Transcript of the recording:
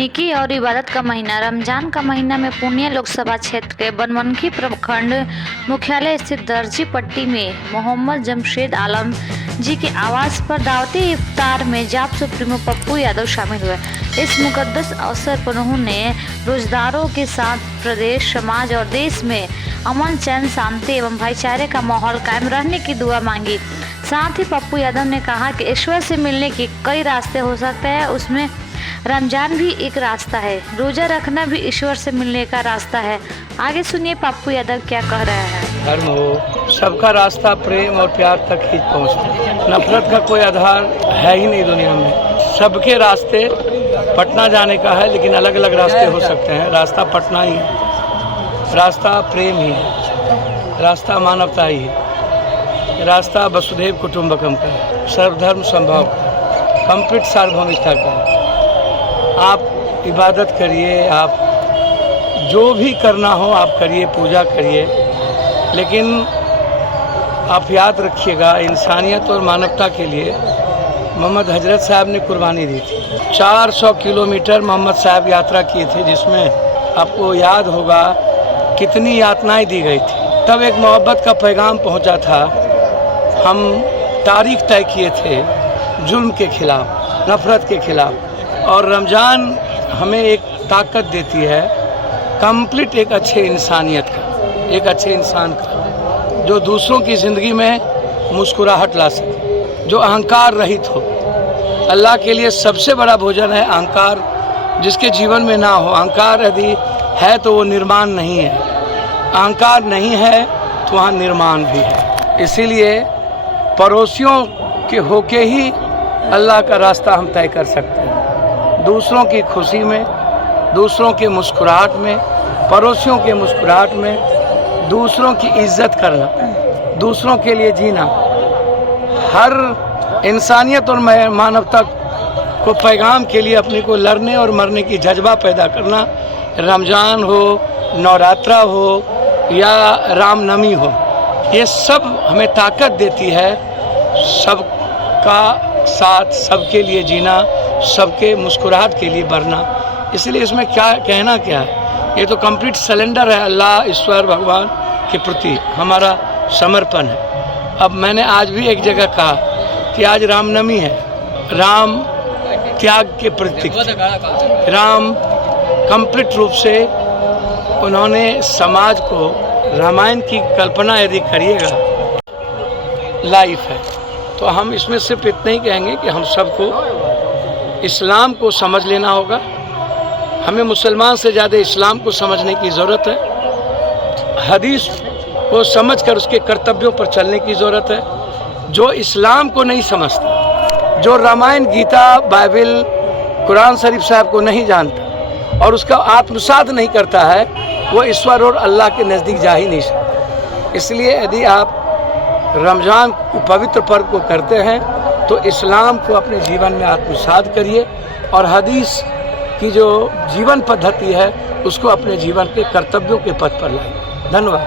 नेकी और इबादत का महीना रमजान का महीना में पूर्णिया लोकसभा क्षेत्र के बनमनखी प्रखंड मुख्यालय स्थित दर्जी पट्टी में मोहम्मद जमशेद आलम जी के आवास पर दावती इफ्तार में जाप सुप्रीमो पप्पू यादव शामिल हुए। इस मुकद्दस अवसर पर उन्होंने रोजदारों के साथ प्रदेश, समाज और देश में अमन, चैन, शांति एवं भाईचारे का माहौल कायम रहने की दुआ मांगी। साथ ही पप्पू यादव ने कहा कि ईश्वर से मिलने के कई रास्ते हो सकते हैं, उसमें रमजान भी एक रास्ता है। रोजा रखना भी ईश्वर से मिलने का रास्ता है। आगे सुनिए पप्पू यादव क्या कह रहे हैं। धर्म हो, सबका रास्ता प्रेम और प्यार तक ही पहुँचता है। नफरत का कोई आधार है ही नहीं दुनिया में। सबके रास्ते पटना जाने का है, लेकिन अलग अलग रास्ते हो सकते हैं। रास्ता पटना ही है, रास्ता प्रेम ही है, रास्ता मानवता ही है, रास्ता वसुधैव कुटुंबकम का है, सर्वधर्म संभव का, कंप्लीट सार्वभौमिकता का है। आप इबादत करिए, आप जो भी करना हो आप करिए, पूजा करिए, लेकिन आप याद रखिएगा इंसानियत और मानवता के लिए मोहम्मद हजरत साहब ने कुर्बानी दी थी। 400 किलोमीटर मोहम्मद साहब यात्रा किए थे, जिसमें आपको याद होगा कितनी यातनाएं दी गई थी। तब एक मोहब्बत का पैगाम पहुंचा था। हम तारीख तय किए थे जुल्म के खिलाफ, नफरत के खिलाफ, और रमज़ान हमें एक ताकत देती है कंप्लीट एक अच्छे इंसानियत का, एक अच्छे इंसान का, जो दूसरों की ज़िंदगी में मुस्कुराहट ला सके, जो अहंकार रहित हो। अल्लाह के लिए सबसे बड़ा भोजन है अहंकार, जिसके जीवन में ना हो। अहंकार यदि है तो वो निर्माण नहीं है, अहंकार नहीं है तो वहाँ निर्माण भी है। इसीलिए पड़ोसियों के होके ही अल्लाह का रास्ता हम तय कर सकते हैं। दूसरों की खुशी में, दूसरों के मुस्कुराहट में, पड़ोसियों के मुस्कुराहट में दूसरों की इज्जत करना, दूसरों के लिए जीना, हर इंसानियत और मानवता को पैगाम के लिए अपने को लड़ने और मरने की जज्बा पैदा करना, रमज़ान हो, नवरात्रा हो या रामनवमी हो, ये सब हमें ताकत देती है सबका साथ, सबके लिए जीना, सबके मुस्कुराहट के लिए बढ़ना। इसलिए इसमें क्या कहना क्या है, ये तो कंप्लीट सरेंडर है अल्लाह, ईश्वर, भगवान के प्रति हमारा समर्पण है। अब मैंने आज भी एक जगह कहा कि आज रामनवमी है, राम त्याग के प्रतीक, राम कंप्लीट रूप से उन्होंने समाज को, रामायण की कल्पना यदि करिएगा लाइफ है, तो हम इसमें सिर्फ इतना ही कहेंगे कि हम सबको इस्लाम को समझ लेना होगा। हमें मुसलमान से ज़्यादा इस्लाम को समझने की ज़रूरत है। हदीस को समझकर उसके कर्तव्यों पर चलने की ज़रूरत है। जो इस्लाम को नहीं समझता, जो रामायण, गीता, बाइबल, कुरान शरीफ साहब को नहीं जानता और उसका आत्मसात नहीं करता है, वो ईश्वर और अल्लाह के नज़दीक जा ही नहीं सकता। इसलिए यदि आप रमज़ान पवित्र पर्व को करते हैं तो इस्लाम को अपने जीवन में आत्मसात करिए और हदीस की जो जीवन पद्धति है उसको अपने जीवन के कर्तव्यों के पथ पर लाइए। धन्यवाद।